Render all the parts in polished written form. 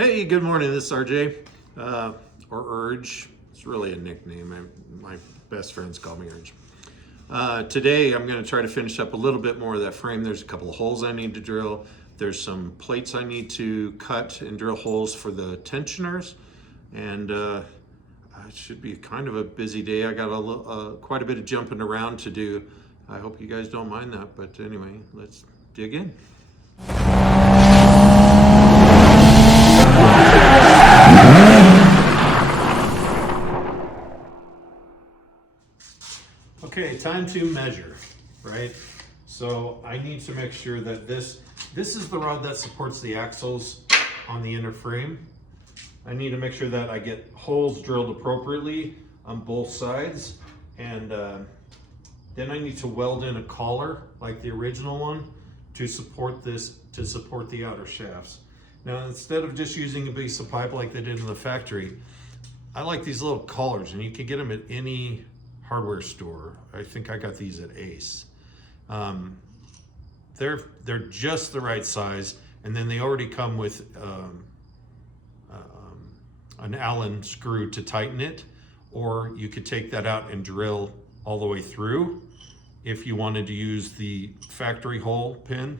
Hey, good morning. This is RJ, or Urge. It's really a nickname. My best friends call me Urge. Today, I'm going to try to finish up a little bit more of that frame. There's a couple of holes I need to drill. There's some plates I need to cut and drill holes for the tensioners. And it should be kind of a busy day. I got quite a bit of jumping around to do. I hope you guys don't mind that. But anyway, let's dig in. Okay, time to measure, right? So I need to make sure that this is the rod that supports the axles on the inner frame. I need to make sure that I get holes drilled appropriately on both sides, and then I need to weld in a collar like the original one to support the outer shafts. Now, instead of just using a piece of pipe like they did in the factory, I like these little collars, and you can get them at any hardware store. I think I got these at Ace. They're just the right size, and then they already come with an Allen screw to tighten it, or you could take that out and drill all the way through. If you wanted to use the factory hole pin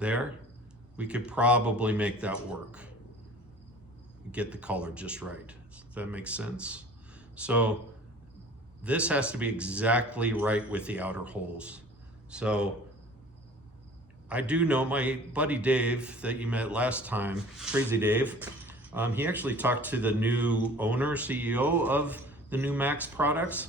there, we could probably make that work. Get the collar just right. Does that make sense? So this has to be exactly right with the outer holes. So I do know my buddy Dave that you met last time, Crazy Dave, he actually talked to the new owner, CEO of the new Max products,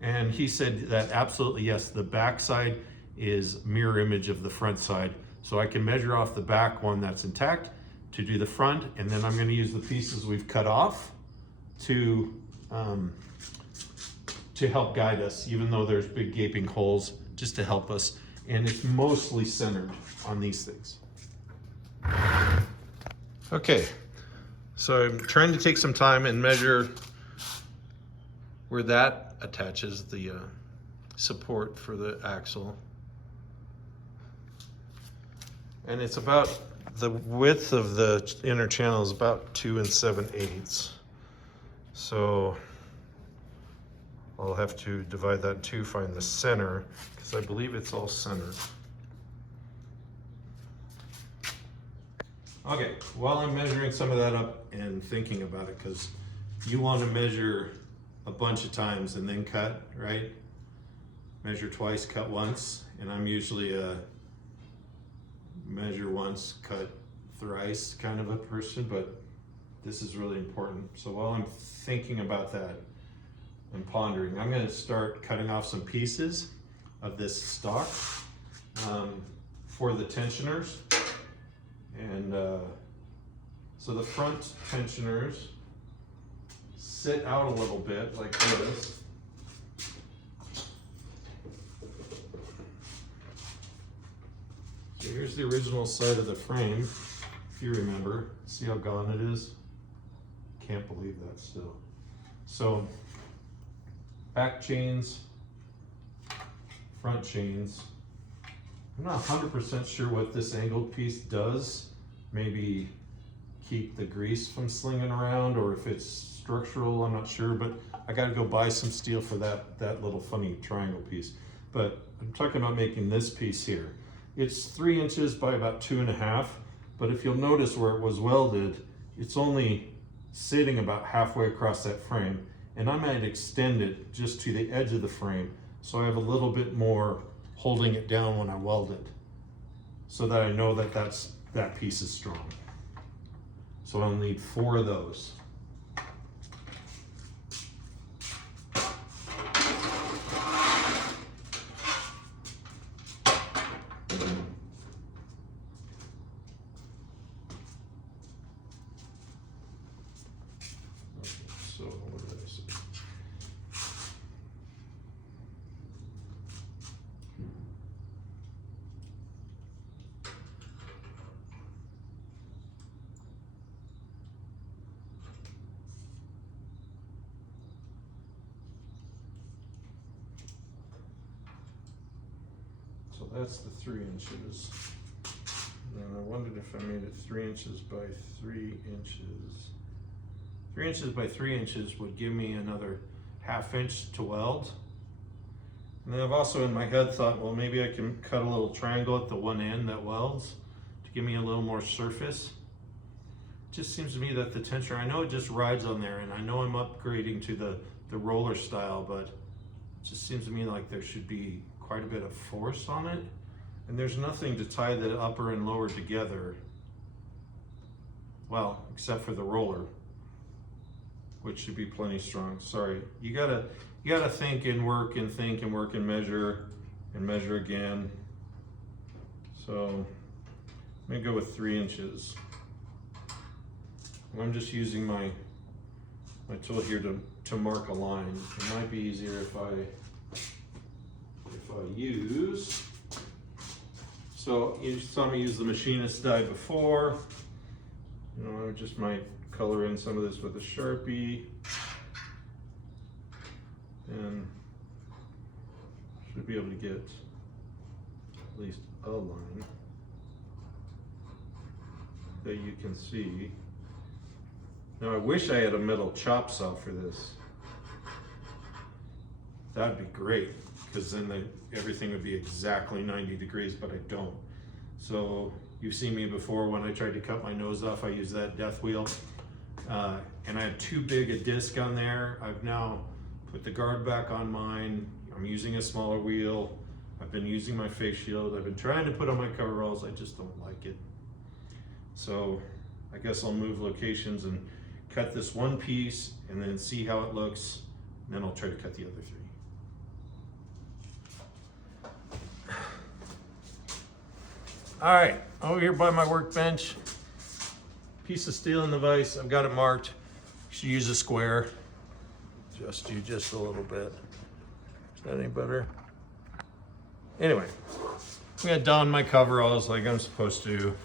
and he said that absolutely yes, the back side is mirror image of the front side. So I can measure off the back one that's intact to do the front, and then I'm going to use the pieces we've cut off to help guide us, even though there's big gaping holes, just to help us. And it's mostly centered on these things. Okay, so I'm trying to take some time and measure where that attaches the support for the axle. And it's about, the width of the inner channel is about 2 7/8. So I'll have to divide that in two, find the center, because I believe it's all centered. Okay, while I'm measuring some of that up and thinking about it, because you want to measure a bunch of times and then cut, right? Measure twice, cut once, and I'm usually a measure once, cut thrice kind of a person, but this is really important. So while I'm thinking about that and pondering, I'm going to start cutting off some pieces of this stock for the tensioners. And so the front tensioners sit out a little bit like this. So here's the original side of the frame, if you remember. See how gone it is? Can't believe that still. So back chains, front chains. I'm not 100% sure what this angled piece does. Maybe keep the grease from slinging around, or if it's structural, I'm not sure, but I gotta go buy some steel for that little funny triangle piece. But I'm talking about making this piece here. It's 3 inches by about 2.5, but if you'll notice where it was welded, it's only sitting about halfway across that frame, and I might extend it just to the edge of the frame so I have a little bit more holding it down when I weld it, so that I know that that piece is strong. So I'll need 4 of those. So what did I say? So that's the 3 inches. And I wanted if I made it 3 inches by 3 inches? 3 inches by 3 inches would give me another 1/2 inch to weld. And then I've also in my head thought, well, maybe I can cut a little triangle at the one end that welds to give me a little more surface. It just seems to me that the tensioner, I know it just rides on there, and I know I'm upgrading to the roller style, but it just seems to me like there should be quite a bit of force on it. And there's nothing to tie the upper and lower together. Well, except for the roller, which should be plenty strong. Sorry, you gotta think and work and think and work and measure again. So I'm gonna go with 3 inches. And I'm just using my tool here to mark a line. It might be easier if I use. So you saw me use the machinist die before. You know, I just might color in some of this with a Sharpie. And should be able to get at least a line that you can see. Now I wish I had a metal chop saw for this. That'd be great, because then everything would be exactly 90 degrees, but I don't. So you've seen me before when I tried to cut my nose off, I used that death wheel. And I had too big a disc on there. I've now put the guard back on mine. I'm using a smaller wheel. I've been using my face shield. I've been trying to put on my coveralls. I just don't like it. So I guess I'll move locations and cut this one piece and then see how it looks. And then I'll try to cut the other 3. All right, over here by my workbench, piece of steel in the vise. I've got it marked. You should use a square. Just a little bit. Is that any better? Anyway, I'm gonna don my coveralls like I'm supposed to.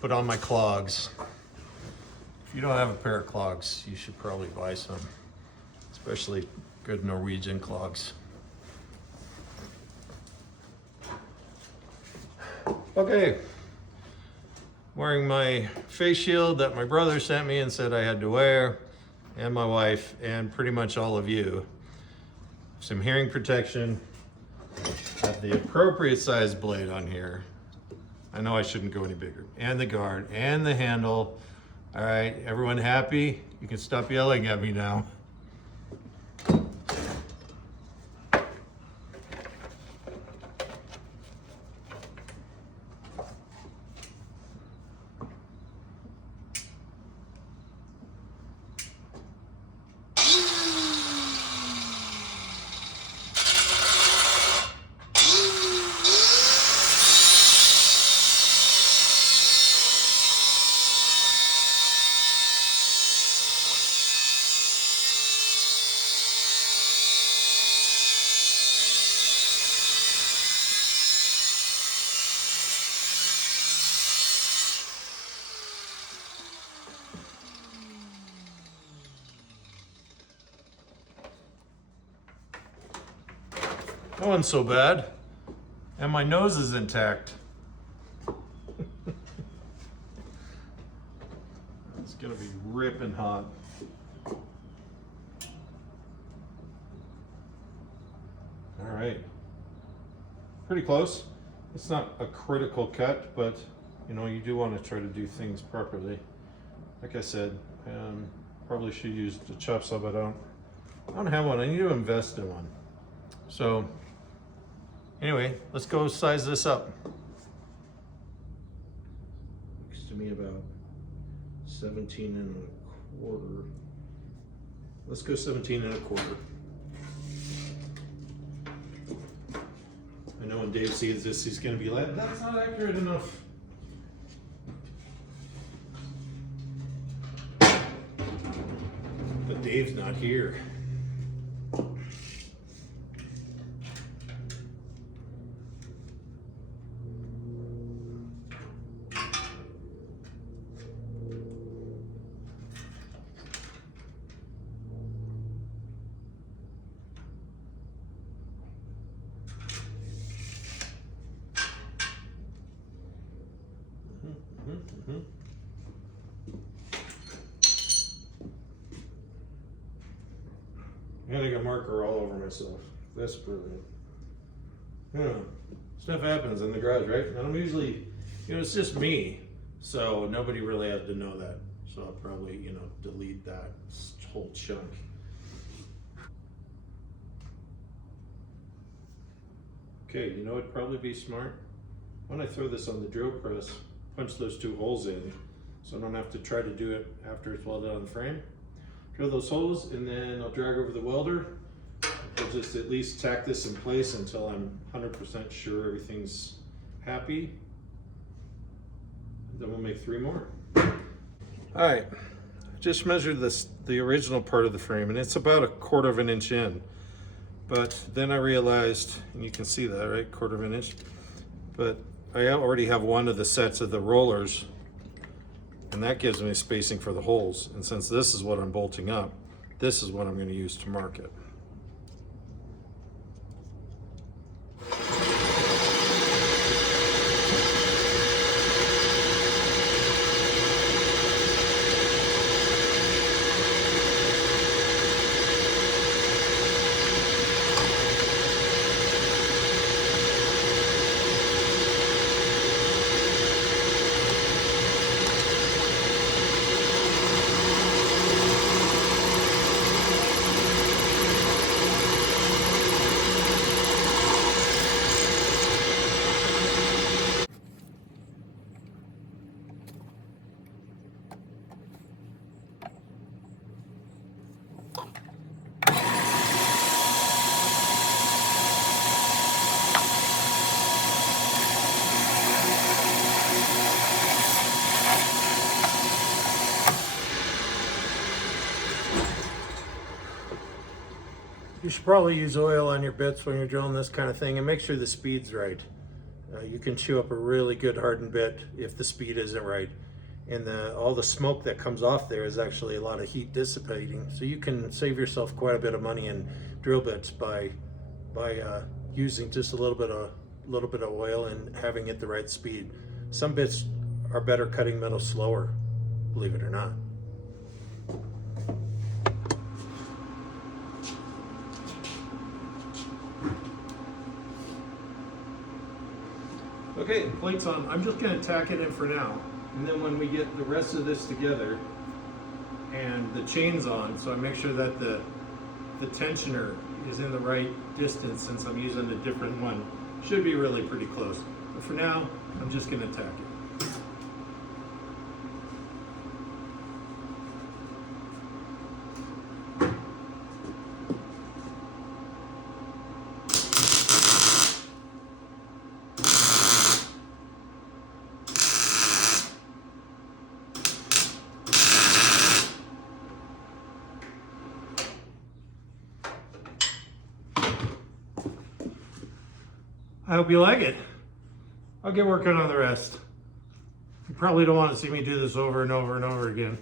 Put on my clogs. If you don't have a pair of clogs, you should probably buy some, especially good Norwegian clogs. Okay, wearing my face shield that my brother sent me and said I had to wear, and my wife, and pretty much all of you. Some hearing protection, have the appropriate size blade on here. I know I shouldn't go any bigger. And the guard, and the handle. All right, everyone happy? You can stop yelling at me now. That one's so bad. And my nose is intact. It's gonna be ripping hot. All right. Pretty close. It's not a critical cut, but you know, you do want to try to do things properly. Like I said, probably should use the chop saw, but I don't have one. I need to invest in one. So anyway, let's go size this up. Looks to me about 17.25. Let's go 17.25. I know when Dave sees this, he's gonna be like, that's not accurate enough. But Dave's not here. And I got marker all over myself. That's brilliant. Yeah, stuff happens in the garage, right? And I'm usually, it's just me, so nobody really had to know that. So I'll probably, delete that whole chunk. Okay, it'd probably be smart when I throw this on the drill press, punch those 2 holes in, so I don't have to try to do it after it's welded on the frame. Drill those holes, and then I'll drag over the welder. I'll just at least tack this in place until I'm 100% sure everything's happy. Then we'll make 3 more. All right, just measured the original part of the frame, and it's about 1/4 of an inch in. But then I realized, and you can see that, right, 1/4 of an inch. But I already have one of the sets of the rollers, and that gives me spacing for the holes. And since this is what I'm bolting up, this is what I'm going to use to mark it. You should probably use oil on your bits when you're drilling this kind of thing, and make sure the speed's right. You can chew up a really good hardened bit if the speed isn't right. And all the smoke that comes off there is actually a lot of heat dissipating. So you can save yourself quite a bit of money in drill bits by using just a little bit of oil and having it the right speed. Some bits are better cutting metal slower, believe it or not. Okay, the plate's on. I'm just going to tack it in for now. And then when we get the rest of this together and the chain's on, so I make sure that the tensioner is in the right distance, since I'm using a different one. Should be really pretty close. But for now, I'm just going to tack it. I hope you like it. I'll get working on the rest. You probably don't want to see me do this over and over and over again.